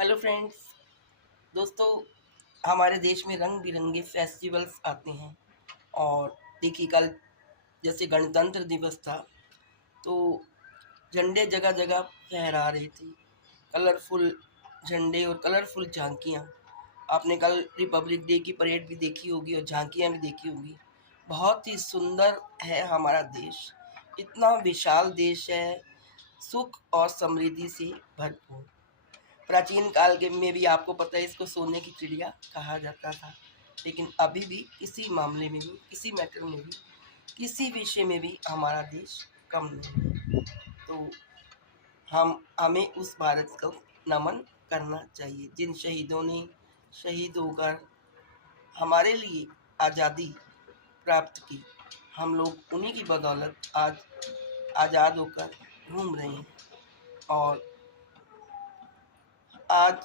Hello friends. दोस्तों, हमारे देश में रंग बिरंगे फेस्टिवल्स आते हैं। और देखिए, कल जैसे गणतंत्र दिवस था तो झंडे जगह जगह फहरा रहे थे, कलरफुल झंडे और कलरफुल झांकियाँ। आपने कल रिपब्लिक डे की परेड भी देखी होगी और झांकियाँ भी देखी होगी। बहुत ही सुंदर है हमारा देश, इतना विशाल देश है, सुख और समृद्धि से भरपूर। प्राचीन काल के में भी आपको पता है इसको सोने की चिड़िया कहा जाता था, लेकिन अभी भी किसी मामले में भी, किसी मैटर में भी, किसी विषय में भी हमारा देश कम नहीं है। तो हमें उस भारत को नमन करना चाहिए जिन शहीदों ने शहीद होकर हमारे लिए आज़ादी प्राप्त की। हम लोग उन्हीं की बदौलत आज आज़ाद होकर घूम रहे हैं। और आज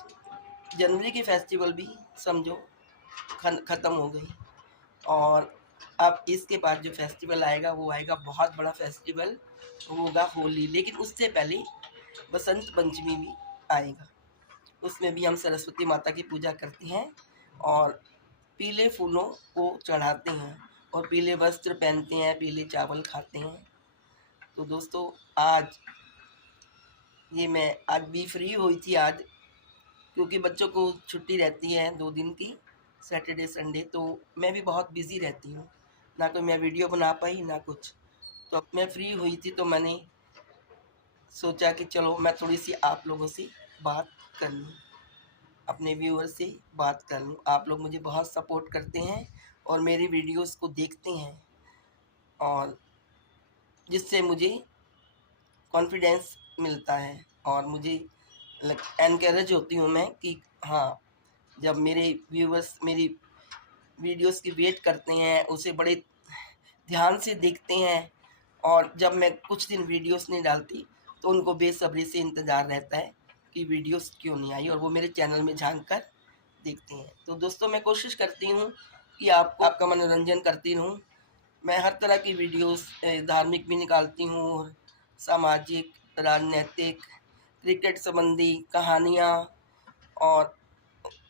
जनवरी की फेस्टिवल भी समझो ख़त्म हो गई। और अब इसके बाद जो फेस्टिवल आएगा वो आएगा, बहुत बड़ा फेस्टिवल होगा, होली। लेकिन उससे पहले बसंत पंचमी भी आएगा। उसमें भी हम सरस्वती माता की पूजा करते हैं और पीले फूलों को चढ़ाते हैं और पीले वस्त्र पहनते हैं, पीले चावल खाते हैं। तो दोस्तों, मैं आज भी फ्री हुई थी आज, क्योंकि बच्चों को छुट्टी रहती है 2 दिन की, सैटरडे संडे। तो मैं भी बहुत बिज़ी रहती हूँ, ना तो मैं वीडियो बना पाई ना कुछ। तो अब मैं फ्री हुई थी तो मैंने सोचा कि चलो मैं थोड़ी सी आप लोगों से बात कर लूँ, अपने व्यूअर से बात कर लूँ। आप लोग मुझे बहुत सपोर्ट करते हैं और मेरी वीडियोस को देखते हैं, और जिससे मुझे कॉन्फिडेंस मिलता है और मुझे एनकरेज होती हूँ मैं कि हाँ, जब मेरे व्यूअर्स मेरी वीडियोस की वेट करते हैं, उसे बड़े ध्यान से देखते हैं, और जब मैं कुछ दिन वीडियोस नहीं डालती तो उनको बेसब्री से इंतज़ार रहता है कि वीडियोस क्यों नहीं आई, और वो मेरे चैनल में झांक कर देखते हैं। तो दोस्तों, मैं कोशिश करती हूँ कि आपका मनोरंजन करती रहूँ। मैं हर तरह की वीडियोस धार्मिक भी निकालती हूँ और सामाजिक, राजनीतिक, क्रिकेट संबंधी कहानियाँ, और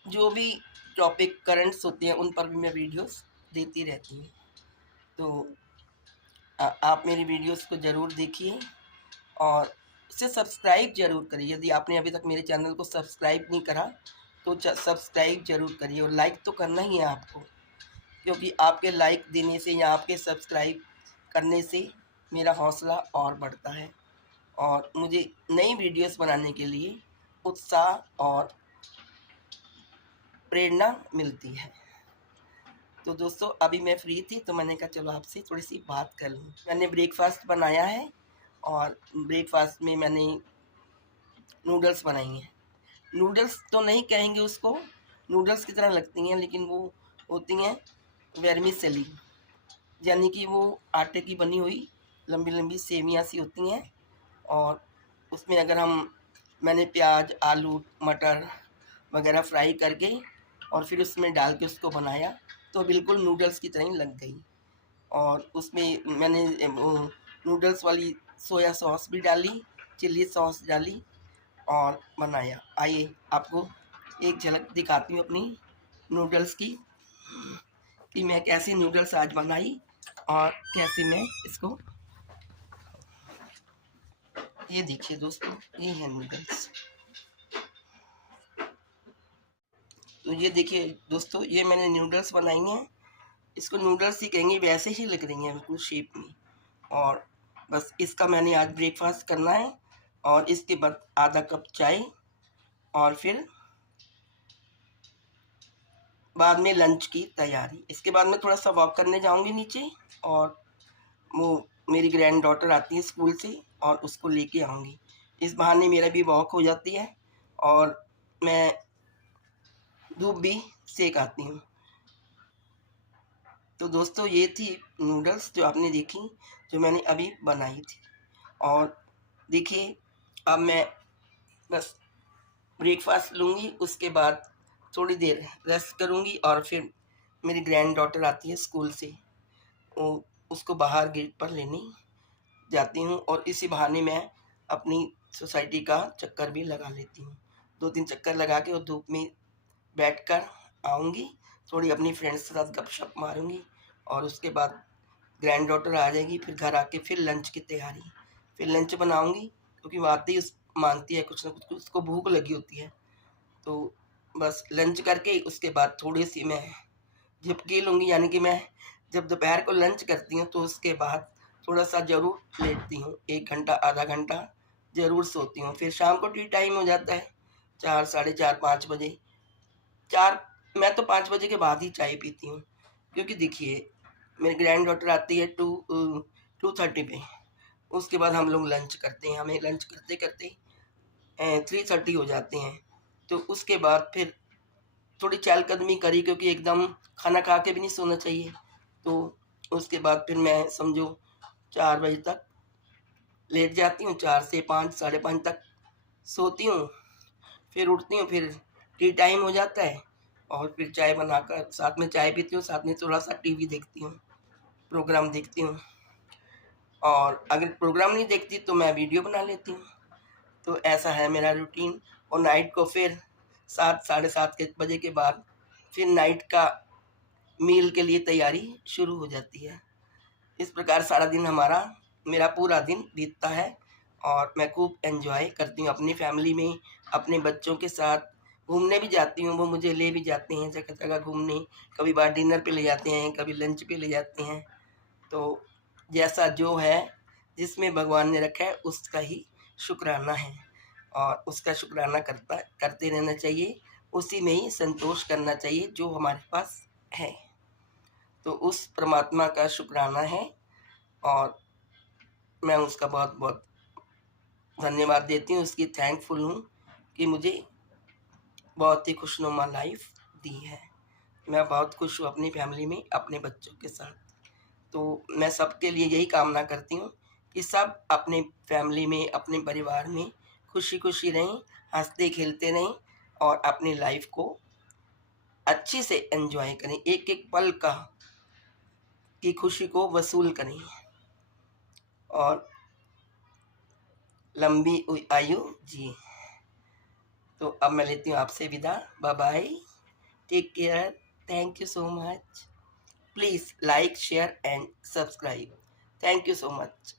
जो भी टॉपिक करंट्स होते हैं उन पर भी मैं वीडियोस देती रहती हूँ। तो आप मेरी वीडियोस को ज़रूर देखिए और उसे सब्सक्राइब ज़रूर करिए। यदि आपने अभी तक मेरे चैनल को सब्सक्राइब नहीं करा तो सब्सक्राइब ज़रूर करिए, और लाइक तो करना ही है आपको, क्योंकि आपके लाइक देने से या आपके सब्सक्राइब करने से मेरा हौसला और बढ़ता है और मुझे नई वीडियोस बनाने के लिए उत्साह और प्रेरणा मिलती है। तो दोस्तों, अभी मैं फ्री थी तो मैंने कहा चलो आपसे थोड़ी सी बात कर लूँ। मैंने ब्रेकफास्ट बनाया है और ब्रेकफास्ट में मैंने नूडल्स बनाई हैं। नूडल्स तो नहीं कहेंगे उसको, नूडल्स की तरह लगती हैं, लेकिन वो होती हैं वेर्मिसेली, यानी कि वो आटे की बनी हुई लंबी लंबी सेवियाँ सी होती हैं। और उसमें अगर मैंने प्याज, आलू, मटर वगैरह फ्राई करके और फिर उसमें डाल के उसको बनाया तो बिल्कुल नूडल्स की तरह ही लग गई। और उसमें मैंने नूडल्स वाली सोया सॉस भी डाली, चिल्ली सॉस डाली और बनाया। आइए आपको एक झलक दिखाती हूँ अपनी नूडल्स की, कि मैं कैसे नूडल्स आज बनाई और कैसे मैं इसको, ये देखिए दोस्तों, ये है नूडल्स। तो ये देखिए दोस्तों, ये मैंने नूडल्स बनाई हैं। इसको नूडल्स ही कहेंगे, वैसे ही लग रही हैं बिल्कुल शेप में। और बस इसका मैंने आज ब्रेकफास्ट करना है, और इसके बाद आधा कप चाय, और फिर बाद में लंच की तैयारी। इसके बाद मैं थोड़ा सा वॉक करने जाऊंगी नीचे, और वो मेरी ग्रैंड डॉटर आती है स्कूल से और उसको लेके आऊँगी। इस बहाने मेरा भी वॉक हो जाती है और मैं धूप भी सेक आती हूँ। तो दोस्तों, ये थी नूडल्स जो आपने देखी, जो मैंने अभी बनाई थी। और देखिए, अब मैं बस ब्रेकफास्ट लूँगी, उसके बाद थोड़ी देर रेस्ट करूँगी, और फिर मेरी ग्रैंड डॉटर आती है स्कूल से, वो उसको बाहर गेट पर लेने जाती हूँ, और इसी बहाने मैं अपनी सोसाइटी का चक्कर भी लगा लेती हूँ। 2-3 चक्कर लगा के और धूप में बैठकर आऊँगी, थोड़ी अपनी फ्रेंड्स के साथ गपशप मारूँगी और उसके बाद ग्रैंड डॉटर आ जाएगी। फिर घर आके फिर लंच की तैयारी, फिर लंच बनाऊँगी क्योंकि वो आते ही माँगती है कुछ ना कुछ, उसको भूख लगी होती है। तो बस लंच करके उसके बाद थोड़ी-सी मैं झपकी लूँगी, यानी कि मैं जब दोपहर को लंच करती हूँ तो उसके बाद थोड़ा-सा ज़रूर लेटती हूँ, 1 घंटा आधा घंटा ज़रूर सोती हूँ। फिर शाम को टी टाइम हो जाता है 4 साढ़े 4 5 बजे। 4 मैं तो 5 बजे के बाद ही चाय पीती हूँ, क्योंकि देखिए मेरी ग्रैंड डॉटर आती है 2:30 पे, उसके बाद हम लोग लंच करते हैं, हमें लंच करते-करते 3:30 हो जाते हैं। तो उसके बाद फिर थोड़ी चहलकदमी करी, क्योंकि एकदम खाना खा के भी नहीं सोना चाहिए। तो उसके बाद फिर मैं समझो 4 बजे तक लेट जाती हूँ, 4 से 5 साढ़े 5 तक सोती हूँ, फिर उठती हूँ, फिर टी टाइम हो जाता है और फिर चाय बनाकर साथ में चाय पीती हूँ, साथ में थोड़ा-सा टीवी देखती हूँ, प्रोग्राम देखती हूँ और अगर प्रोग्राम नहीं देखती तो मैं वीडियो बना लेती हूँ। तो ऐसा है मेरा रूटीन और नाइट को फिर 7 साढ़े 7 के बजे के बाद फिर नाइट का मील के लिए तैयारी शुरू हो जाती है। इस प्रकार सारा दिन मेरा पूरा दिन बीतता है और मैं खूब एन्जॉय करती हूँ अपनी फैमिली में, अपने बच्चों के साथ घूमने भी जाती हूँ, वो मुझे ले भी जाते हैं जगह-जगह घूमने, कभी बाहर डिनर पे ले जाते हैं, कभी लंच पे ले जाते हैं। तो जैसा जो है, जिसमें भगवान ने रखा है उसका ही शुक्राना है और उसका शुक्राना करते रहना चाहिए, उसी में ही संतोष करना चाहिए जो हमारे पास है। तो उस परमात्मा का शुक्राना है और मैं उसका बहुत-बहुत धन्यवाद देती हूँ, उसकी थैंकफुल हूँ कि मुझे बहुत ही खुशनुमा लाइफ़ दी है। मैं बहुत खुश हूँ अपनी फैमिली में, अपने बच्चों के साथ। तो मैं सबके लिए यही कामना करती हूँ कि सब अपने फैमिली में, अपने परिवार में खुशी-खुशी रहें, हँसते-खेलते रहें और अपनी लाइफ़ को अच्छे से एन्जॉय करें, एक-एक पल की खुशी को वसूल करें और लंबी आयु जिएँ। तो अब मैं लेती हूँ आपसे विदा। Bye bye, take care, thank you so much. Please like, share and subscribe. Thank you so much.